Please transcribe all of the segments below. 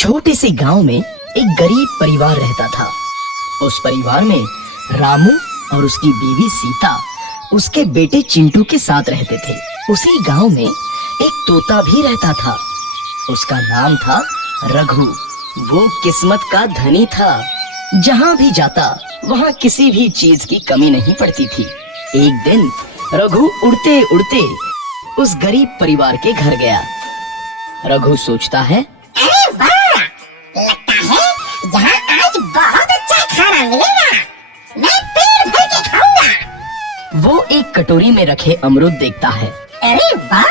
छोटे से गांव में एक गरीब परिवार रहता था। उस परिवार में रामू और उसकी बीवी सीता उसके बेटे चिंटू के साथ रहते थे। उसी गांव में एक तोता भी रहता था। उसका नाम था रघु। वो किस्मत का धनी था। जहां भी जाता वहां किसी भी चीज की कमी नहीं पड़ती थी। एक दिन रघु उड़ते उड़ते उस गरीब परिवार के घर गया। रघु सोचता है, अरे वाह, लगता है यहाँ आज बहुत अच्छा खाना मिलेगा। मैं पेट भर के खाऊंगा। वो एक कटोरी में रखे अमरूद देखता है। अरे वाह,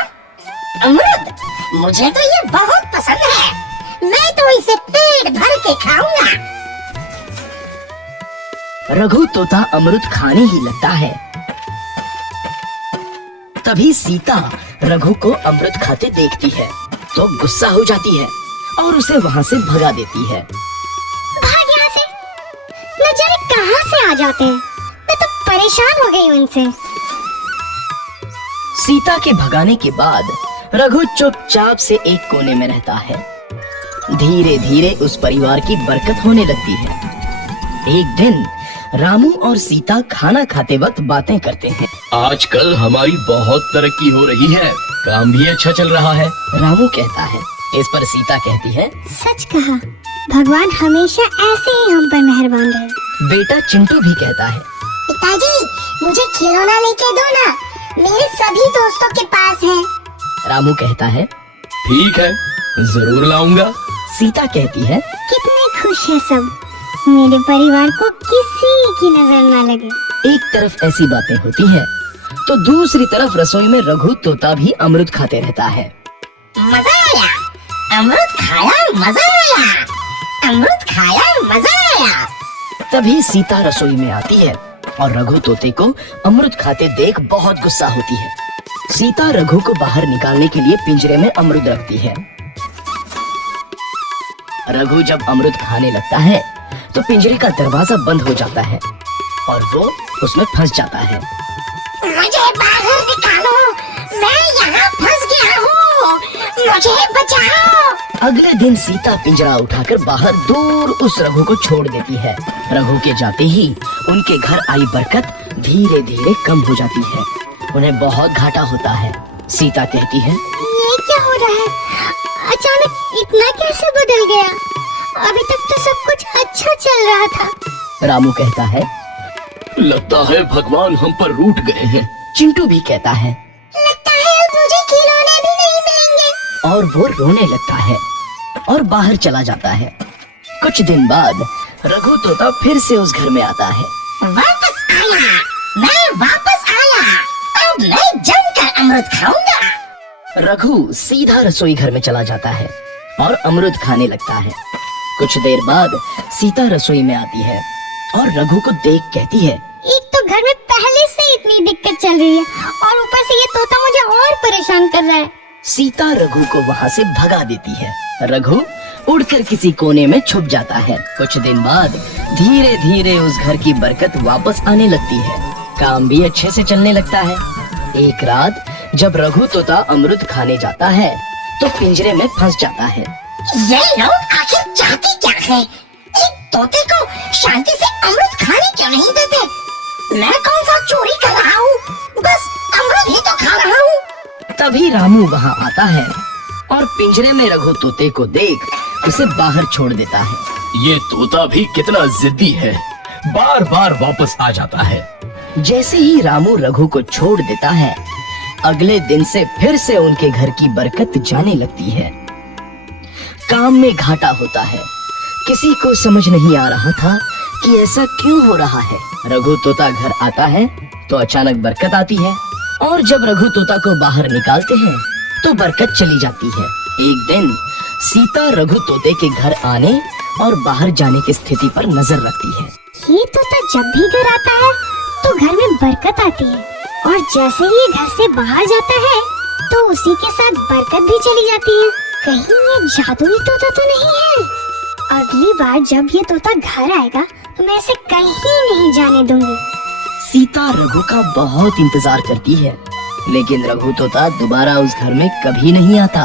अमरूद, मुझे तो ये बहुत पसंद है। मैं तो इसे पेट भर के खाऊंगा। रघु तोता अमरूद खाने ही लगता है। तभी सीता रघु को अमरूद खाते देखती है तो गुस्सा हो जाती है और उसे वहाँ से भगा देती है। भाग यहाँ से, न जाने कहाँ से आ जाते हैं। मैं तो परेशान हो गई हूँ इनसे। सीता के भगाने के बाद रघु चुपचाप से एक कोने में रहता है। धीरे धीरे उस परिवार की बरकत होने लगती है। एक दिन रामू और सीता खाना खाते वक्त बातें करते हैं। आजकल हमारी बहुत तरक्की हो रही है, काम भी अच्छा चल रहा है। रामू कहता है। इस पर सीता कहती है, सच कहा, भगवान हमेशा ऐसे ही हम पर मेहरबान रहे। बेटा चिंटू भी कहता है, पिताजी, मुझे खिलौना लेके दो ना, मेरे सभी दोस्तों के पास है। रामू कहता है, ठीक है, जरूर लाऊंगा। सीता कहती है, कितने खुश है सब, मेरे परिवार को किसी की नजर न लगे। एक तरफ ऐसी बातें होती है तो दूसरी तरफ रसोई में रघु तोता भी अमरूद खाते रहता है। मजा आया, अमरूद खाया, मजा आया, अमरूद खाया, मजा आया। तभी सीता रसोई में आती है और रघु तोते को अमरूद खाते देख बहुत गुस्सा होती है। सीता रघु को बाहर निकालने के लिए पिंजरे में अमरूद रखती है। रघु जब अमरूद खाने लगता है तो पिंजरे का दरवाजा बंद हो जाता है और वो उसमें फंस जाता है। मुझे बाहर निकालो, मैं यहाँ फंस गया हूँ, मुझे बचाओ। अगले दिन सीता पिंजरा उठाकर बाहर दूर उस रघु को छोड़ देती है। रघु के जाते ही उनके घर आई बरकत धीरे धीरे कम हो जाती है। उन्हें बहुत घाटा होता है। सीता कहती है, ये क्या हो रहा है? अचानक इतना कैसे बदल गया? अभी तक तो सब कुछ अच्छा चल रहा था। रामू कहता है, लगता है भगवान हम पर रूठ गए हैं। चिंटू भी कहता है, लगता है अब मुझे खिलौने भी नहीं मिलेंगे। और वो रोने लगता है और बाहर चला जाता है। कुछ दिन बाद रघु तोता फिर से उस घर में आता है। वापस आया, मैं वापस आया, अब मैं जमकर अमरूद खाऊंगा। रघु सीधा रसोई घर में चला जाता है और अमरूद खाने लगता है। कुछ देर बाद सीता रसोई में आती है और रघु को देख कहती है, एक तो घर में पहले से इतनी दिक्कत चल रही है और ऊपर से ये तोता मुझे और परेशान कर रहा है। सीता रघु को वहाँ से भगा देती है। रघु उड़कर किसी कोने में छुप जाता है। कुछ दिन बाद धीरे धीरे उस घर की बरकत वापस आने लगती है। काम भी अच्छे से चलने लगता है। एक रात जब रघु तोता अमरूद खाने जाता है तो पिंजरे में फंस जाता है। ये लोग आखिर चाहते क्या है? एक तोते को शांति से अमरूद खाने क्यों नहीं देते? मैं कौन सा चोरी कर रहा हूँ? बस अमरूद ही तो खा रहा हूँ। तभी रामू वहाँ आता है और पिंजरे में रघु तोते को देख उसे बाहर छोड़ देता है। ये तोता भी कितना जिद्दी है, बार बार वापस आ जाता है। जैसे ही रामू रघु को छोड़ देता है, अगले दिन से फिर से उनके घर की बरकत जाने लगती है। काम में घाटा होता है। किसी को समझ नहीं आ रहा था कि ऐसा क्यों हो रहा है। रघु तोता घर आता है तो अचानक बरकत आती है और जब रघु तोता को बाहर निकालते हैं तो बरकत चली जाती है। एक दिन सीता रघु तोते के घर आने और बाहर जाने की स्थिति पर नजर रखती है। ये तोता जब भी घर आता है तो घर में बरकत आती है और जैसे ही ये घर से बाहर जाता है तो उसी के साथ बरकत भी चली जाती है। कहीं ये जादुई तोता तो नहीं है? अगली बार जब ये तोता घर आएगा तो मैं इसे कहीं नहीं जाने दूंगी। सीता रघु का बहुत इंतजार करती है लेकिन रघु तोता दोबारा उस घर में कभी नहीं आता।